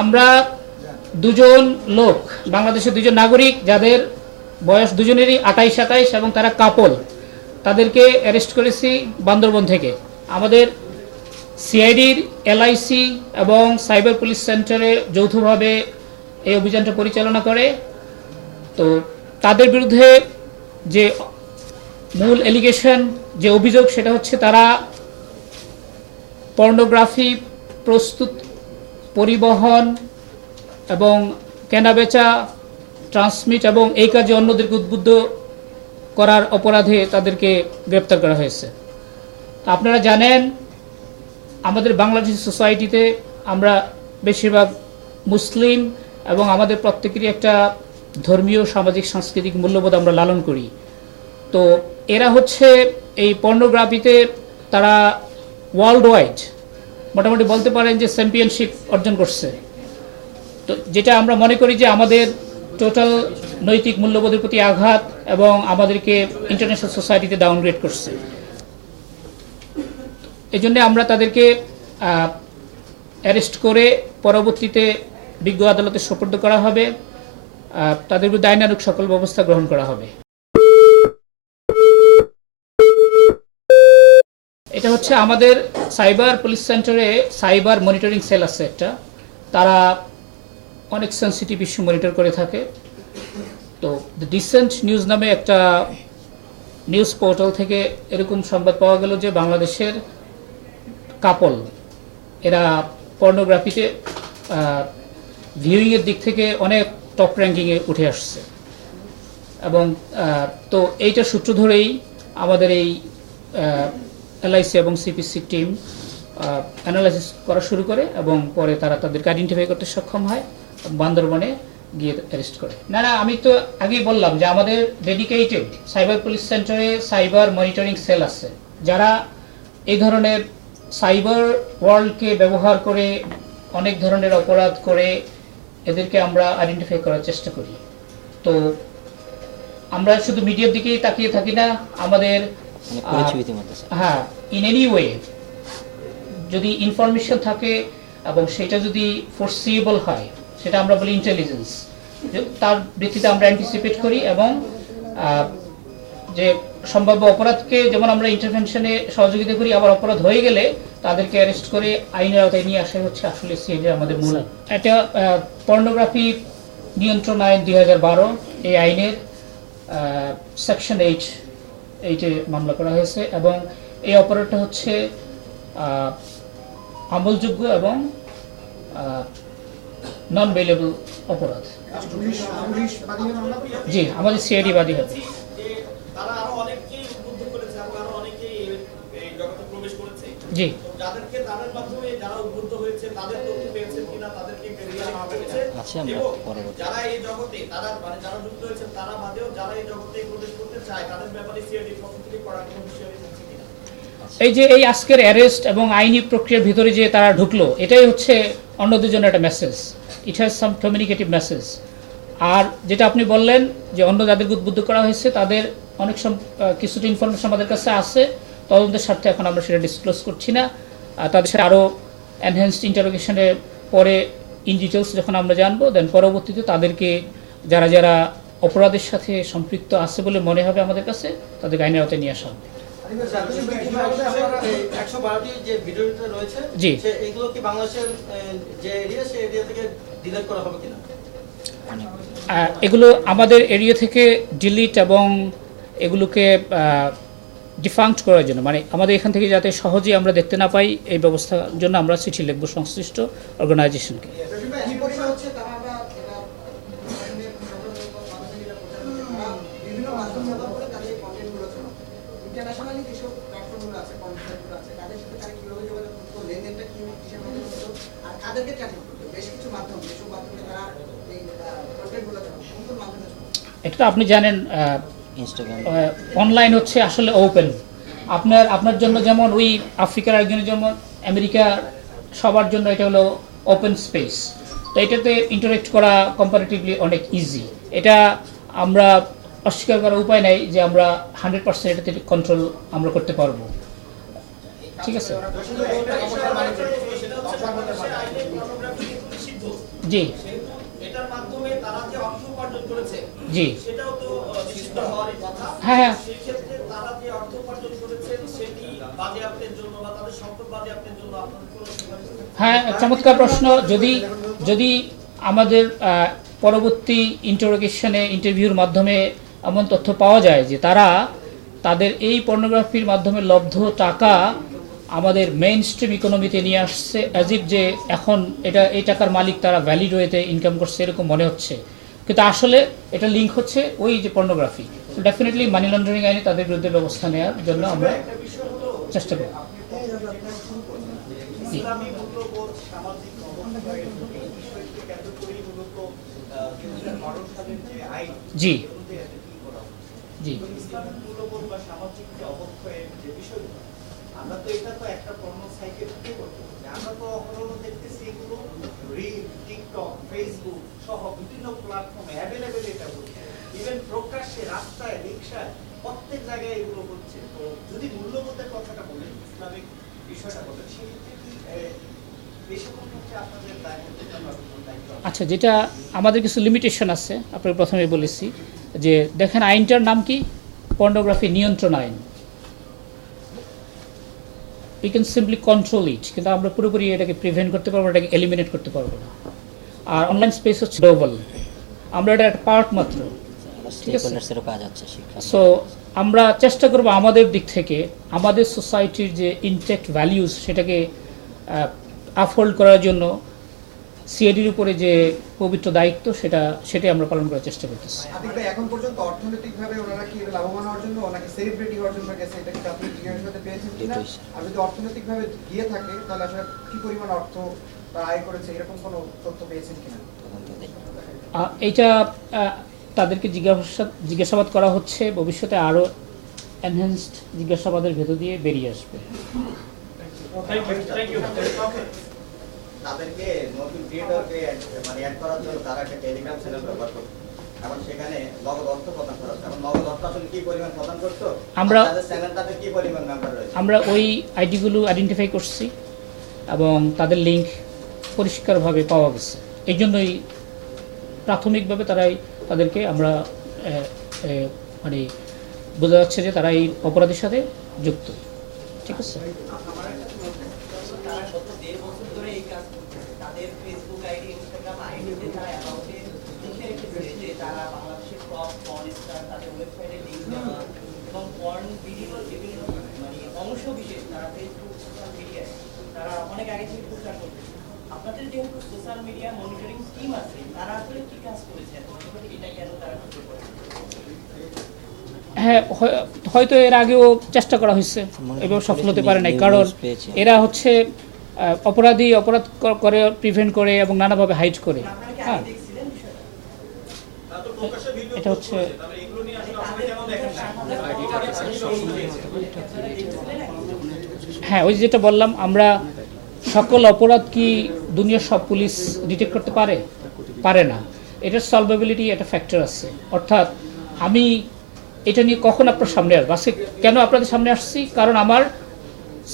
আমরা দুজন লোক, বাংলাদেশের দুজন নাগরিক, যাদের বয়স দুজনেরই আঠাইশ, সাতাইশ এবং তারা কাপল, তাদেরকে অ্যারেস্ট করেছি বান্দরবন থেকে। আমাদের সিআইডির এলআইসি এবং সাইবার পুলিশ সেন্টারে যৌথভাবে এই অভিযানটা পরিচালনা করে। তো তাদের বিরুদ্ধে যে মূল এলিগেশন যে অভিযোগ, সেটা হচ্ছে তারা পর্নোগ্রাফি প্রস্তুত পরিবহন এবং কেনাবেচা ট্রান্সমিট এবং এই কাজে অন্যদেরকে উদ্বুদ্ধ করার অপরাধে তাদেরকে গ্রেপ্তার করা হয়েছে। আপনারা জানেন, আমাদের বাংলাদেশ সোসাইটিতে আমরা বেশিরভাগ মুসলিম এবং আমাদের প্রত্যেকেরই একটা ধর্মীয়, সামাজিক, সাংস্কৃতিক মূল্যবোধ আমরা লালন করি। তো এরা হচ্ছে এই পর্নোগ্রাফিতে তারা ওয়ার্ল্ড ওয়াইড মোটামুটি বলতে পারেন যে চ্যাম্পিয়নশিপ অর্জন করছে। তো যেটা আমরা মনে করি যে আমাদের টোটাল নৈতিক মূল্যবোধের প্রতি আঘাত এবং আমাদেরকে ইন্টারন্যাশনাল সোসাইটিতে ডাউনগ্রেড করছে। এই জন্যে আমরা তাদেরকে অ্যারেস্ট করে পরবর্তীতে বিজ্ঞ আদালতে সোপর্দ করা হবে। তাদের বিরুদ্ধে আইনানুক সকল ব্যবস্থা গ্রহণ করা হবে। এটা হচ্ছে আমাদের সাইবার পুলিশ সেন্টারে সাইবার মনিটরিং সেল আছে একটা। তারা অনেক সেন্সিটিভ ইস্যু মনিটর করে থাকে। তো দ্য ডিসেন্ট নিউজ নামে একটা নিউজ পোর্টাল থেকে এরকম সংবাদ পাওয়া গেল যে বাংলাদেশের কাপল, এরা পর্নোগ্রাফিতে ভিউইংয়ের দিক থেকে অনেক টপ র্যাঙ্কিংয়ে উঠে আসছে। এবং তো এইটা সূত্র ধরেই আমাদের এই এলআইসি এবং সিপিসি টিম অ্যানালাইসিস করা শুরু করে এবং পরে তারা তাদেরকে আইডেন্টিফাই করতে সক্ষম হয়, বান্দরবনে গিয়ে অ্যারেস্ট করে। না না, আমি তো আগেই বললাম যে আমাদের ডেডিকেটেড সাইবার পুলিশ সেন্টারে সাইবার মনিটরিং সেল আছে। যারা এই ধরনের সাইবার ওয়ার্ল্ডকে ব্যবহার করে অনেক ধরনের অপরাধ করে, এদেরকে আমরা আইডেন্টিফাই করার চেষ্টা করি। তো আমরা শুধু মিডিয়ার দিকেই তাকিয়ে থাকি না, আমাদের হ্যাঁ ইন এনি ওয়ে যদি ইনফরমেশন থাকে এবং সেটা যদি ফোরসিয়েবল হয় সেটা আমরা বলি ইন্টেলিজেন্স তার ভিত্তিতে আমরা অ্যান্টিসিপেট করি এবং যে সম্ভাব্য অপরাধকে যেমন আমরা ইন্টারভেনশনে সহযোগিতা করি আবার অপরাধ হয়ে গেলে তাদেরকে অ্যারেস্ট করে আইনের আওতায় নিয়ে আসাই হচ্ছে আসলে সিএডি আমাদের মূল। এটা পর্নোগ্রাফি নিয়ন্ত্রণ আইন দুই হাজার বারো এই আইনের সেকশন এইট এইটে মামলা করা হয়েছে এবং এই অপরাধটা হচ্ছে আমলযোগ্য এবং নন বেলেবল অপরাধ। জি, আমাদের সিআইডি বাদী হবে। জি। তাদের মাধ্যমে যারা উদ্বুদ্ধ হয়েছে, তাদের তথ্য পেয়েছেন কিনা তাদেরকে বেরিয়ে আনা হয়েছে আমরা পরবর্তী। যারা এই জগতে তারা মানে যারা যুক্ত হয়েছে তারা বাদেও যারা এই জগতে প্রবেশ করতে চায় তাদের ব্যাপারে সিআইডি পক্ষ থেকে করা কোনো বিষয় কিনা? এই যে এই আজকের অ্যারেস্ট এবং আইনি প্রক্রিয়ার ভিতরে যে তারা ঢুকলো এটাই হচ্ছে অন্যদের জন্য একটা message it has some communicative message আর যেটা আপনি বললেন যে অন্য যাদেরকে উদ্বুদ্ধ করা হয়েছে তাদের অনেক সম কিছুটা ইনফরমেশন আমাদের কাছে আছে। তদন্তের স্বার্থে এখন আমরা সেটা ডিসক্লোজ করছি না। আর তাদের সাথে আরও এনহ্যান্সড ইন্টারোগেশনের পরে ইন ডিটেলস যখন আমরা জানব দেন পরবর্তীতে তাদেরকে যারা যারা অপরাধের সাথে সম্পৃক্ত আছে বলে মনে হবে আমাদের কাছে তাদেরকে আইনের আওতায় নিয়ে আসা হবে জি। সে এগুলো কি বাংলাদেশের আহ, যে এরিয়া সেই এরিয়া থেকে ডিলেট করা হবে কিনা অনেক আহ, এগুলো আমাদের এরিয়া থেকে ডিলিট এবং এগুলোকে ডিফাঙ্কড করার জন্য। মানে আমাদের এখান থেকে যাতে সহজেই আমরা দেখতে না পাই এই ব্যবস্থার জন্য আমরা চিঠি লিখব সংশ্লিষ্ট অর্গানাইজেশনকে এটা আপনি জানেন ইনস্টাগ্রাম অনলাইন হচ্ছে আসলে ওপেন আপনার আপনার জন্য যেমন ওই আফ্রিকার একজনের যেমন আমেরিকা সবার জন্য এটা হলো ওপেন স্পেস তো এটাতে ইন্টারেক্ট করা কম্পারেটিভলি অনেক ইজি এটা আমরা অস্বীকার করার উপায় নাই যে আমরা হান্ড্রেড পার্সেন্ট এটাতে কন্ট্রোল আমরা করতে পারব। ঠিক আছে? জি। সেহেতু এটার মাধ্যমে তারা যে অর্থ উপার্জন করেছে জি সেটাও তো আহ, নিষিদ্ধ হওয়ারই কথা হ্যাঁ, হ্যাঁ। সেক্ষেত্রে তারা যে অর্থ উপার্জন করেছেন সেটি বাজেয়াপ্তের জন্য বা তাদের সম্পদ বাজেয়াপ্তের জন্য আপনাদের কোনো সুপারিশ আছে? হ্যাঁ চমৎকার প্রশ্ন যদি যদি আমাদের পরবর্তী ইন্টারোগেশনে ইন্টারভিউর মাধ্যমে এমন তথ্য পাওয়া যায় যে তারা তাদের এই পর্নোগ্রাফির মাধ্যমে লব্ধ টাকা আমাদের মেইন স্ট্রিম ইকোনমিতে নিয়ে আসছে অ্যাজ ইফ যে এখন এটা এই টাকার মালিক তারা ভ্যালিড ওয়েতে ইনকাম করছে এরকম মনে হচ্ছে কিন্তু আসলে এটা লিঙ্ক হচ্ছে ওই যে পর্নোগ্রাফি ডেফিনেটলি মানি লন্ডারিং আইনে তাদের বিরুদ্ধে ব্যবস্থা নেওয়ার জন্য আমরা চেষ্টা জি। জি করা। জি অবক্ষয়ের আমরা তো এটা তো একটা পর্ণ সাইকেল আমরা তো অহরহ দেখতেছি এগুলো রিল টিকটক ফেসবুক সহ বিভিন্ন প্ল্যাটফর্মে অ্যাভেলেবেল এটা হচ্ছে ইভেন প্রকাশ্যে রাস্তায় রিক্সায় প্রত্যেক জায়গায় এগুলো হচ্ছে তো যদি মূল্যবোধের কথাটা বলেন ইসলামিক বিষয়টা বলেন সেক্ষেত্রে কি আহ, এই সকল ক্ষেত্রে আপনাদের দায়বদ্ধতা বা দায়িত্ব আছে? আচ্ছা যেটা আমাদের কিছু লিমিটেশন আছে আপনাকে প্রথমে বলেছি যে দেখেন আইনটার নাম কি? পর্নোগ্রাফি নিয়ন্ত্রণ আইন। We can simply control it কিন্তু আমরা পুরোপুরি এটাকে প্রিভেন্ট করতে পারব এটাকে এলিমিনেট করতে পারব না। আর অনলাইন স্পেস হচ্ছে গ্লোবাল আমরা এটা একটা পার্ট মাত্র সো আমরা চেষ্টা করব আমাদের দিক থেকে আমাদের সোসাইটির যে ইনটেক্ট ভ্যালিউজ সেটাকে আফহোল্ড করার জন্য সিএডির উপরে যে পবিত্র দায়িত্ব সেটা সেটাই আমরা পালন করার চেষ্টা করতেছি। এখন পর্যন্ত অর্থনৈতিকভাবে ওনারা কি লাভবান হওয়ার জন্য নাকি সেলিব্রিটি হওয়ার জন্য গেছে এটা কি আপনি কিনা? আর যদি অর্থনৈতিকভাবে গিয়ে থাকে তাহলে আসলে কি পরিমাণ অর্থ তারা আয় করেছে এরকম কোনো তথ্য পেয়েছেন কিনা? এইটা তাদেরকে জিজ্ঞাসা জিজ্ঞাসাবাদ করা হচ্ছে ভবিষ্যতে আরও এনহ্যান্সড জিজ্ঞাসাবাদের ভেতর দিয়ে বেরিয়ে আসবে। তাদেরকে নতুন ক্রিয়েটরকে মানে অ্যাড করার জন্য তারা একটা টেলিগ্রাম চ্যানেল ব্যবহার করতো এখন সেখানে নগদ অর্থ প্রদান করা হচ্ছে। এখন নগদ অর্থ আসলে কি পরিমাণ প্রদান করতো আমরা- তাদের চ্যানেলটাতে কি পরিমাণ মেম্বার রয়েছে? আমরা ওই আইডিগুলো আইডেন্টিফাই করছি এবং তাদের লিঙ্ক পরিষ্কারভাবে পাওয়া গেছে। এই জন্যই প্রাথমিকভাবে তারাই তাদেরকে আমরা মানে বোঝা যাচ্ছে যে তারা এই অপরাধের সাথে যুক্ত। ঠিক আছে তারা গত দেড় বছর ধরে এই কাজ করছে তাদের ফেসবুক আইডি ইনস্টাগ্রাম আইডিতে তারা অ্যাকাউন্টে লিখে রেখেছে যে তারা বাংলাদেশের টপ পর্ন স্টার তাদের ওয়েবসাইটে লিঙ্ক দেওয়া এবং পর্ন ভিডিওর বিভিন্ন মানে অংশ বিশেষ তারা ফেসবুক সোশ্যাল মিডিয়ায় তারা অনেক আগে থেকে প্রচার করতেছে আপনাদের যেহেতু সোশ্যাল মিডিয়া মনিটরিং টিম আছে তারা আসলে কি কাজ করেছে? এটা কেন তারা করতে পারে? হ্যাঁ হয়- হয়তো এর আগেও চেষ্টা করা হয়েছে এবং সফল হতে পারে নাই কারণ এরা হচ্ছে অপরাধী অপরাধ করে প্রিভেন্ট করে এবং নানাভাবে হাইড করে। হ্যাঁ। এটা হচ্ছে? হ্যাঁ ওই যেটা বললাম, আমরা সকল অপরাধ কি দুনিয়ার সব পুলিশ ডিটেক্ট করতে পারে? পারে না। এটার সলভেবিলিটি একটা ফ্যাক্টর আছে। অর্থাৎ আমি এটা নিয়ে কখন আপনার সামনে আসব? আজকে কেন আপনাদের সামনে আসছি? কারণ আমার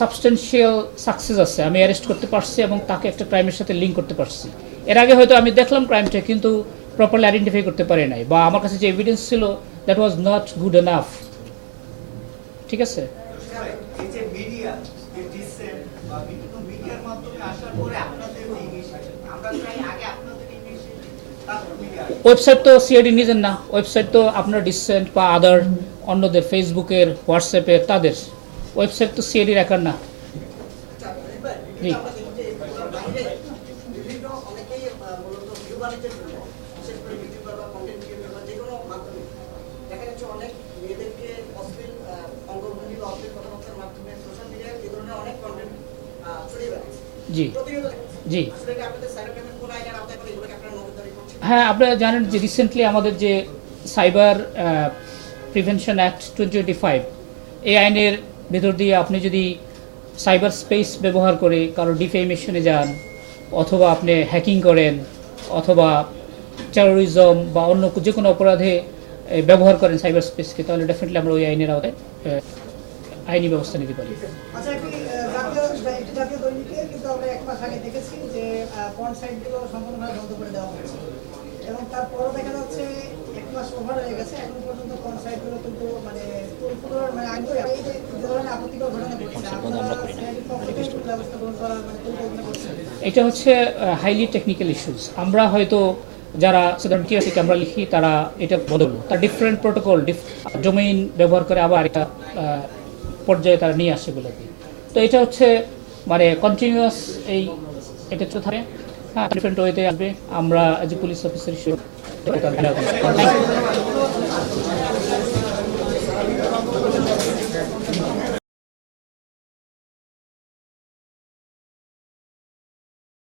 সাবস্টেন্সিয়াল সাকসেস আছে। আমি অ্যারেস্ট করতে পারছি এবং তাকে একটা ক্রাইমের সাথে লিঙ্ক করতে পারছি। এর আগে হয়তো আমি দেখলাম ক্রাইমটা কিন্তু প্রপারলি আইডেন্টিফাই করতে পারি নাই বা আমার কাছে যে এভিডেন্স ছিল that was not good enough ঠিক আছে? ওয়েবসাইট তো সিআইডি নিজের না। ওয়েবসাইট তো আপনার ডিসেন্ট বা আদার অন্যদের ফেসবুকের হোয়াটসঅ্যাপের তাদের। ওয়েবসাইট তো সিআইডির একার না। জি। জি। জি। হ্যাঁ আপনারা জানেন যে রিসেন্টলি আমাদের যে cyber prevention act twenty five এই আইনের ভেতর দিয়ে আপনি যদি সাইবার স্পেস ব্যবহার করে কারও ডিফেমেশনে যান, অথবা আপনি হ্যাকিং করেন, অথবা টেরোরিজম বা অন্য যে কোনো অপরাধে ব্যবহার করেন সাইবার স্পেসকে তাহলে ডেফিনেটলি আমরা ওই আইনের আওতায় আইনি ব্যবস্থা নিতে পারি। আচ্ছা এবং তারপরও দেখা যাচ্ছে মাস ওভার হয়ে গেছে এখন পর্যন্ত পয়েন্ট কিন্তু মানে পুরো মানে আগে এই যে যে ধরনের আপত্তিকর ঘটনা ঘটছে আপনারা CID পক্ষ থেকে কোনো ব্যবস্থা গ্রহণ করার মানে পরিকল্পনা এটা হচ্ছে হাইলি টেকনিক্যাল ইস্যুস আমরা হয়তো যারা সাধারণ টিআরসিকে আমরা লিখি তারা এটা বদল। তার ডিফারেন্ট প্রোটোকল ডোমেইন ব্যবহার করে আবার এটা আহ, পর্যায়ে তারা নিয়ে আসে এগুলোকে তো এটা হচ্ছে মানে কন্টিনিউয়াস এই এটা তো থাকে। হ্যাঁ ডিফারেন্ট ওয়েতে আসবে। আমরা এজ এ পুলিশ অফিসার হিসেবে Gracias.